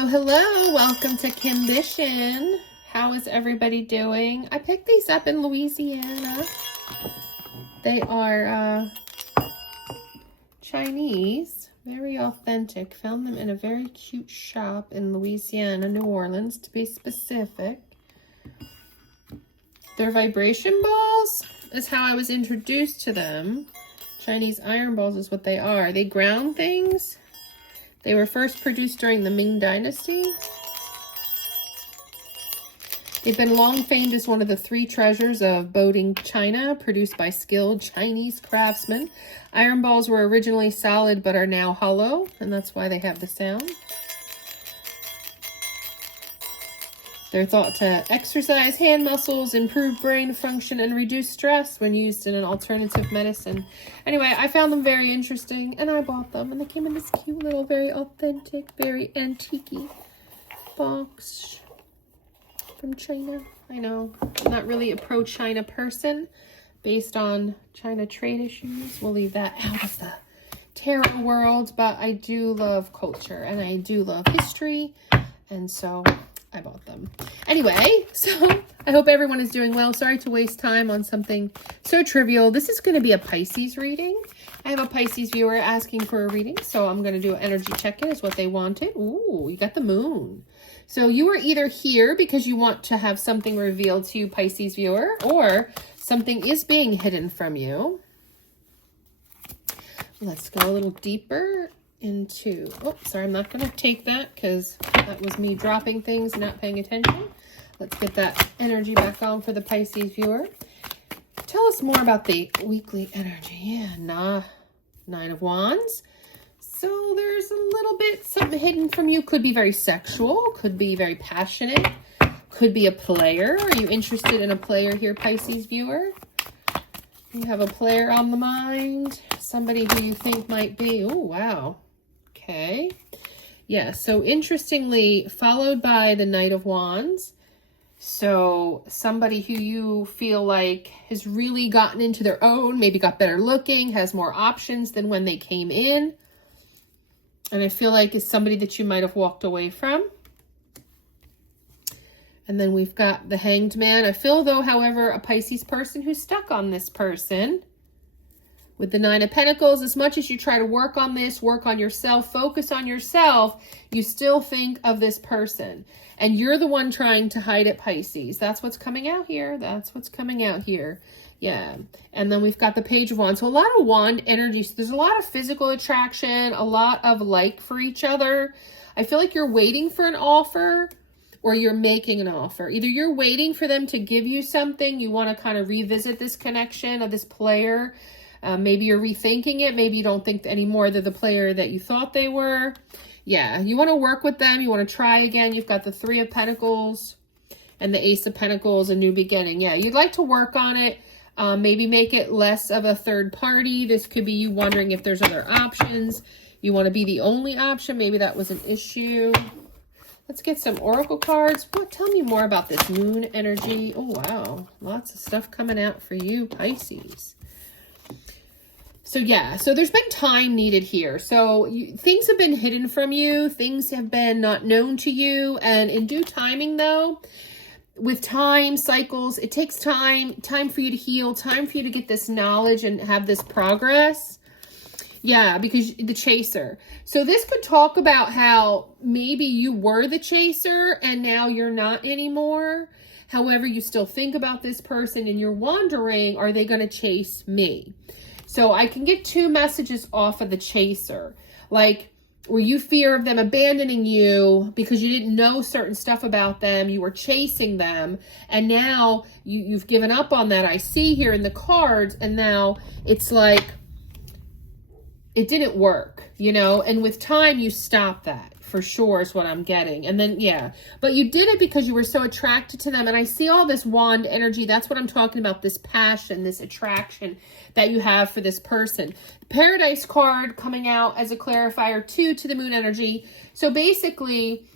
Oh, hello, welcome to Kimbition. How is everybody doing? I picked these up in Louisiana. They are Chinese, very authentic. Found them in a very cute shop in Louisiana, New Orleans, to be specific. They're vibration balls, is how I was introduced to them. Chinese iron balls is what they are. They ground things. They were first produced during the Ming Dynasty. They've been long famed as one of the 3 treasures of boating China, produced by skilled Chinese craftsmen. Iron balls were originally solid but are now hollow, and that's why they have the sound. They're thought to exercise hand muscles, improve brain function, and reduce stress when used in an alternative medicine. Anyway, I found them very interesting, and I bought them. And they came in this cute little, very authentic, very antique-y box from China. I know, I'm not really a pro-China person based on China trade issues. We'll leave that out of the tarot world, but I do love culture, and I do love history, and so I bought them. Anyway, so I hope everyone is doing well. Sorry to waste time on something so trivial. This is going to be a Pisces reading. I have a Pisces viewer asking for a reading, so I'm going to do an energy check-in is what they wanted. Ooh, you got the moon. So you are either here because you want to have something revealed to you, Pisces viewer, or something is being hidden from you. Let's go a little deeper into, oh, sorry, I'm not going to take that because that was me dropping things, not paying attention. Let's get that energy back on for the Pisces viewer. Tell us more about the weekly energy. Yeah, 9 of Wands. So there's a little bit something hidden from you. Could be very sexual, could be very passionate, could be a player. Are you interested in a player here, Pisces viewer? You have a player on the mind, somebody who you think might be, oh, wow. Okay. Yeah, so interestingly, followed by the Knight of Wands. So somebody who you feel like has really gotten into their own, maybe got better looking, has more options than when they came in. And I feel like is somebody that you might have walked away from. And then we've got the Hanged Man. I feel, though, however, a Pisces person who's stuck on this person. With the 9 of Pentacles, as much as you try to work on this, work on yourself, focus on yourself, you still think of this person. And you're the one trying to hide it, Pisces. That's what's coming out here. That's what's coming out here. Yeah. And then we've got the Page of Wands. So a lot of wand energy. So there's a lot of physical attraction, a lot of like for each other. I feel like you're waiting for an offer, or you're making an offer. Either you're waiting for them to give you something, you want to kind of revisit this connection of this player. Maybe you're rethinking it. Maybe you don't think anymore they're the player that you thought they were. Yeah, you want to work with them. You want to try again. You've got the 3 of Pentacles and the Ace of Pentacles, a new beginning. Yeah, you'd like to work on it. Maybe make it less of a third party. This could be you wondering if there's other options. You want to be the only option. Maybe that was an issue. Let's get some oracle cards. What? Tell me more about this moon energy. Oh, wow. Lots of stuff coming out for you, Pisces. So, yeah. So, there's been time needed here. So, things have been hidden from you. Things have been not known to you. And in due timing, though, with time cycles, it takes time for you to heal, time for you to get this knowledge and have this progress. Yeah, because the chaser. So this could talk about how maybe you were the chaser and now you're not anymore. However, you still think about this person and you're wondering, are they going to chase me? So I can get 2 messages off of the chaser. Like, were you fear of them abandoning you because you didn't know certain stuff about them, you were chasing them, and now you've given up on that. I see here in the cards, and now it's like, it didn't work, you know, and with time you stop that for sure is what I'm getting. And then, yeah, but you did it because you were so attracted to them. And I see all this wand energy. That's what I'm talking about, this passion, this attraction that you have for this person. Paradise card coming out as a clarifier too to the moon energy. So basically,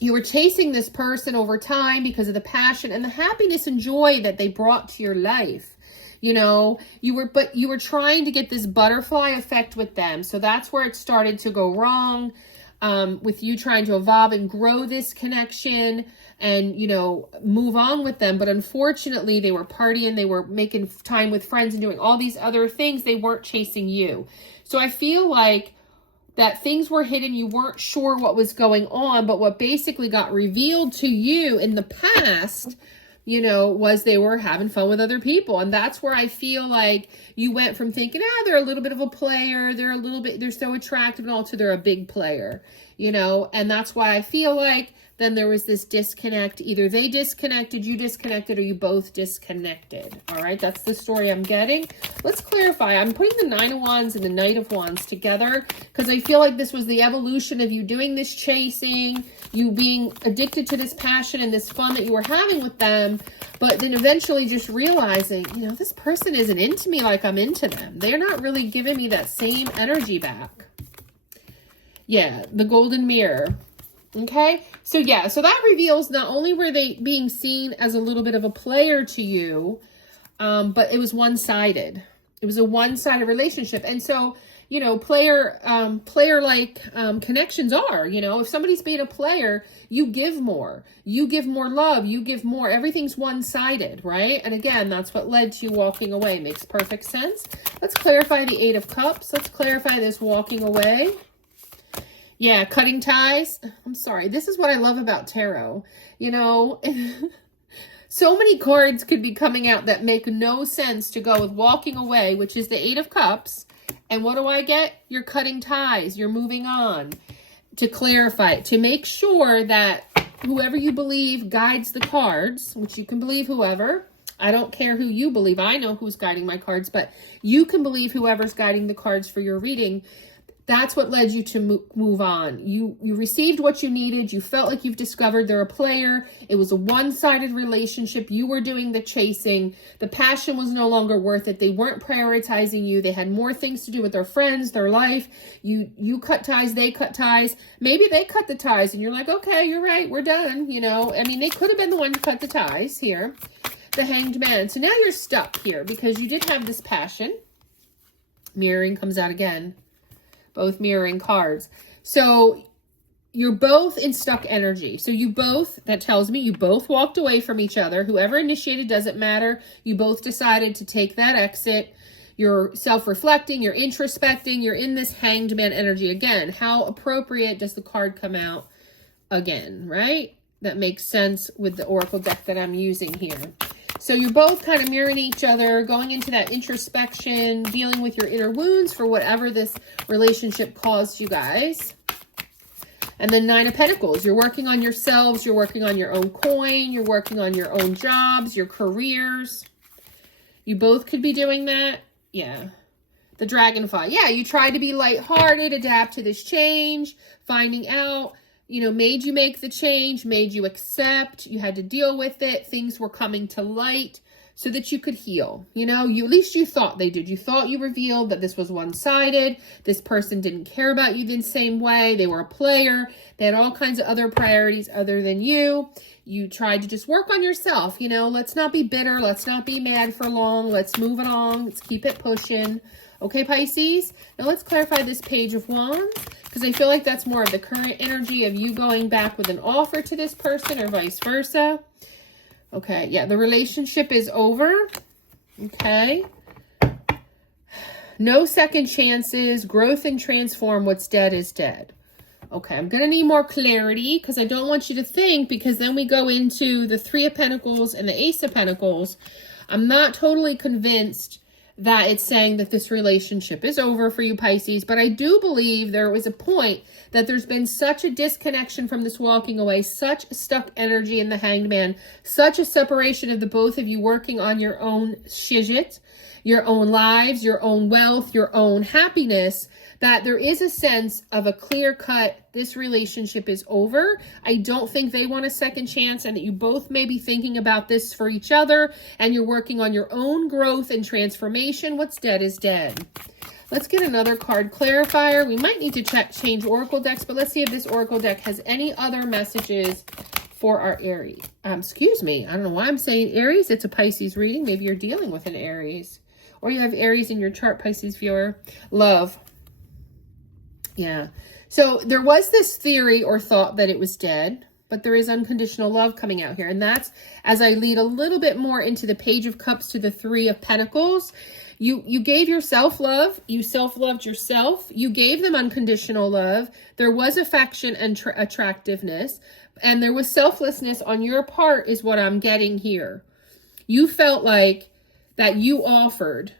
you were chasing this person over time because of the passion and the happiness and joy that they brought to your life. You know, you were trying to get this butterfly effect with them. So that's where it started to go wrong. with you trying to evolve and grow this connection and, you know, move on with them. But unfortunately, they were partying, they were making time with friends and doing all these other things. They weren't chasing you. So I feel like that things were hidden. You weren't sure what was going on, but what basically got revealed to you in the past, you know, was they were having fun with other people. And that's where I feel like you went from thinking, they're a little bit of a player, they're so attractive and all, to they're a big player, you know. And that's why I feel like then there was this disconnect. Either they disconnected, you disconnected, or you both disconnected. All right, that's the story I'm getting. Let's clarify. I'm putting the Nine of Wands and the Knight of Wands together because I feel like this was the evolution of you doing this chasing, you being addicted to this passion and this fun that you were having with them, but then eventually just realizing, you know, this person isn't into me like I'm into them. They're not really giving me that same energy back. Yeah, the golden mirror. Okay, so yeah, so that reveals not only were they being seen as a little bit of a player to you, but it was one-sided. It was a one-sided relationship. And so, you know, player-like connections are, you know, if somebody's being a player, you give more love, you give more, everything's one-sided, right? And again, that's what led to you walking away. Makes perfect sense. Let's clarify the Eight of Cups. Let's clarify this walking away. Yeah, cutting ties. I'm sorry. This is what I love about tarot. You know, so many cards could be coming out that make no sense to go with walking away, which is the Eight of Cups. And what do I get? You're cutting ties. You're moving on. To clarify it, to make sure that whoever you believe guides the cards, which you can believe whoever. I don't care who you believe. I know who's guiding my cards, but you can believe whoever's guiding the cards for your reading. That's what led you to move on. You received what you needed. You felt like you've discovered they're a player. It was a one-sided relationship. You were doing the chasing. The passion was no longer worth it. They weren't prioritizing you. They had more things to do with their friends, their life. You cut ties, they cut ties. Maybe they cut the ties and you're like, okay, you're right, we're done. You know, I mean, they could have been the one to cut the ties here. The Hanged Man. So now you're stuck here because you did have this passion. Mirroring comes out again. Both mirroring cards. So you're both in stuck energy. So you both, that tells me you both walked away from each other. Whoever initiated, doesn't matter. You both decided to take that exit. You're self-reflecting, you're introspecting, you're in this Hanged Man energy. Again, how appropriate does the card come out again, right? That makes sense with the Oracle deck that I'm using here. So you're both kind of mirroring each other, going into that introspection, dealing with your inner wounds for whatever this relationship caused you guys. And then Nine of Pentacles. You're working on yourselves. You're working on your own coin. You're working on your own jobs, your careers. You both could be doing that. Yeah. The Dragonfly. Yeah, you tried to be lighthearted, adapt to this change, finding out, you know, made you make the change, made you accept, you had to deal with it, things were coming to light so that you could heal. You know, at least you thought they did. You thought you revealed that this was one-sided, this person didn't care about you the same way, they were a player, they had all kinds of other priorities other than you. You tried to just work on yourself, you know, let's not be bitter, let's not be mad for long, let's move it on, let's keep it pushing. Okay, Pisces? Now let's clarify this Page of Wands, because I feel like that's more of the current energy of you going back with an offer to this person or vice versa. Okay, yeah, the relationship is over. Okay. No second chances. Growth and transform. What's dead is dead. Okay, I'm going to need more clarity because I don't want you to think, because then we go into the Three of Pentacles and the Ace of Pentacles. I'm not totally convinced that it's saying that this relationship is over for you, Pisces, but I do believe there was a point that there's been such a disconnection from this walking away, such stuck energy in the Hanged Man, such a separation of the both of you working on your own shijit, your own lives, your own wealth, your own happiness, that there is a sense of a clear-cut, this relationship is over. I don't think they want a second chance, and that you both may be thinking about this for each other, and you're working on your own growth and transformation. What's dead is dead. Let's get another card clarifier. We might need to change Oracle decks, but let's see if this Oracle deck has any other messages for our Aries. Excuse me. I don't know why I'm saying Aries. It's a Pisces reading. Maybe you're dealing with an Aries. Or you have Aries in your chart, Pisces viewer. Love. Yeah. So there was this theory or thought that it was dead, but there is unconditional love coming out here. And that's as I lead a little bit more into the Page of Cups to the Three of Pentacles. You gave yourself love. You self-loved yourself. You gave them unconditional love. There was affection and attractiveness. And there was selflessness on your part is what I'm getting here. You felt like that you offered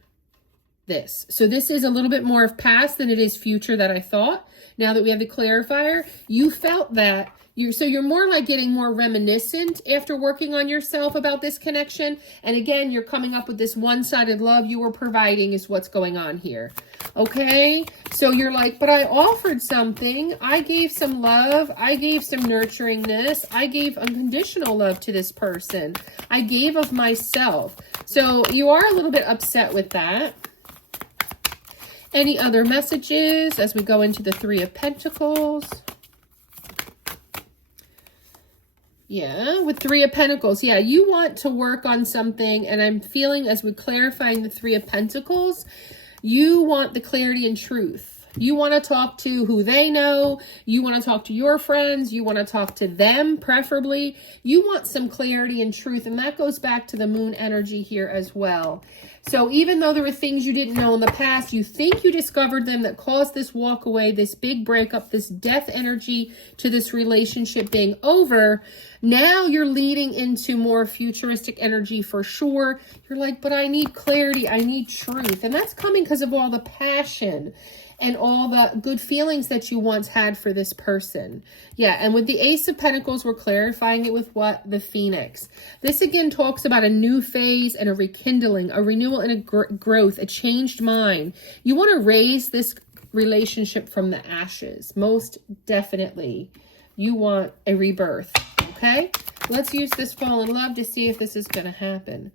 this. So this is a little bit more of past than it is future that I thought. Now that we have the clarifier, you felt that. So you're more like getting more reminiscent after working on yourself about this connection. And again, you're coming up with this one-sided love you were providing is what's going on here. Okay? So you're like, but I offered something. I gave some love. I gave some nurturingness. I gave unconditional love to this person. I gave of myself. So you are a little bit upset with that. Any other messages as we go into the Three of Pentacles? Yeah, with Three of Pentacles. Yeah, you want to work on something, and I'm feeling as we're clarifying the Three of Pentacles, you want the clarity and truth. You want to talk to who they know. You want to talk to your friends. You want to talk to them, preferably. You want some clarity and truth, and that goes back to the moon energy here as well. So even though there were things you didn't know in the past, you think you discovered them that caused this walk away, this big breakup, this death energy to this relationship being over. Now you're leading into more futuristic energy for sure. You're like, but I need clarity. I need truth. And that's coming because of all the passion and all the good feelings that you once had for this person. Yeah, and with the Ace of Pentacles, we're clarifying it with what? The Phoenix. This again talks about a new phase and a rekindling, a renewal and a growth, a changed mind. You want to raise this relationship from the ashes, most definitely. You want a rebirth, okay? Let's use this fall in love to see if this is going to happen.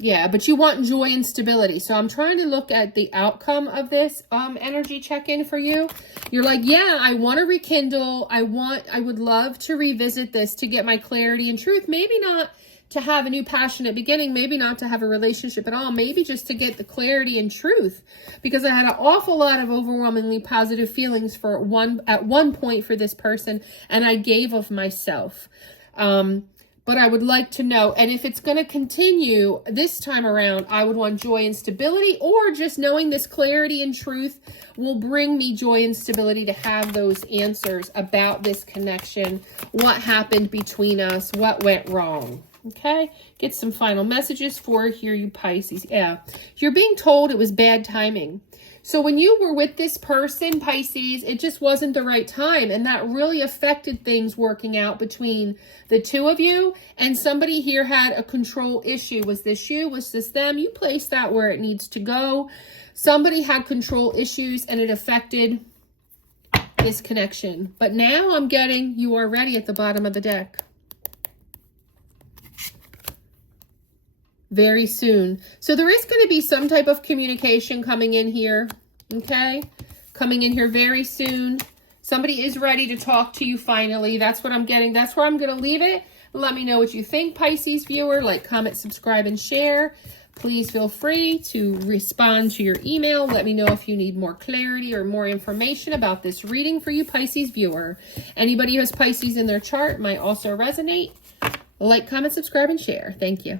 Yeah, but you want joy and stability. So I'm trying to look at the outcome of this energy check-in for you. You're like, yeah, I want to rekindle. I would love to revisit this to get my clarity and truth. Maybe not to have a new passionate beginning. Maybe not to have a relationship at all. Maybe just to get the clarity and truth. Because I had an awful lot of overwhelmingly positive feelings at one point for this person. And I gave of myself. But I would like to know, and if it's going to continue this time around, I would want joy and stability, or just knowing this clarity and truth will bring me joy and stability to have those answers about this connection, what happened between us, what went wrong. Okay, get some final messages for here, you Pisces. Yeah, you're being told it was bad timing. So when you were with this person, Pisces, it just wasn't the right time. And that really affected things working out between the two of you. And somebody here had a control issue. Was this you? Was this them? You placed that where it needs to go. Somebody had control issues and it affected this connection. But now I'm getting you are ready at the bottom of the deck. Very soon. So there is going to be some type of communication coming in here. Okay? Coming in here very soon. Somebody is ready to talk to you finally. That's what I'm getting. That's where I'm going to leave it. Let me know what you think, Pisces viewer. Like, comment, subscribe, and share. Please feel free to respond to your email. Let me know if you need more clarity or more information about this reading for you, Pisces viewer. Anybody who has Pisces in their chart might also resonate. Like, comment, subscribe, and share. Thank you.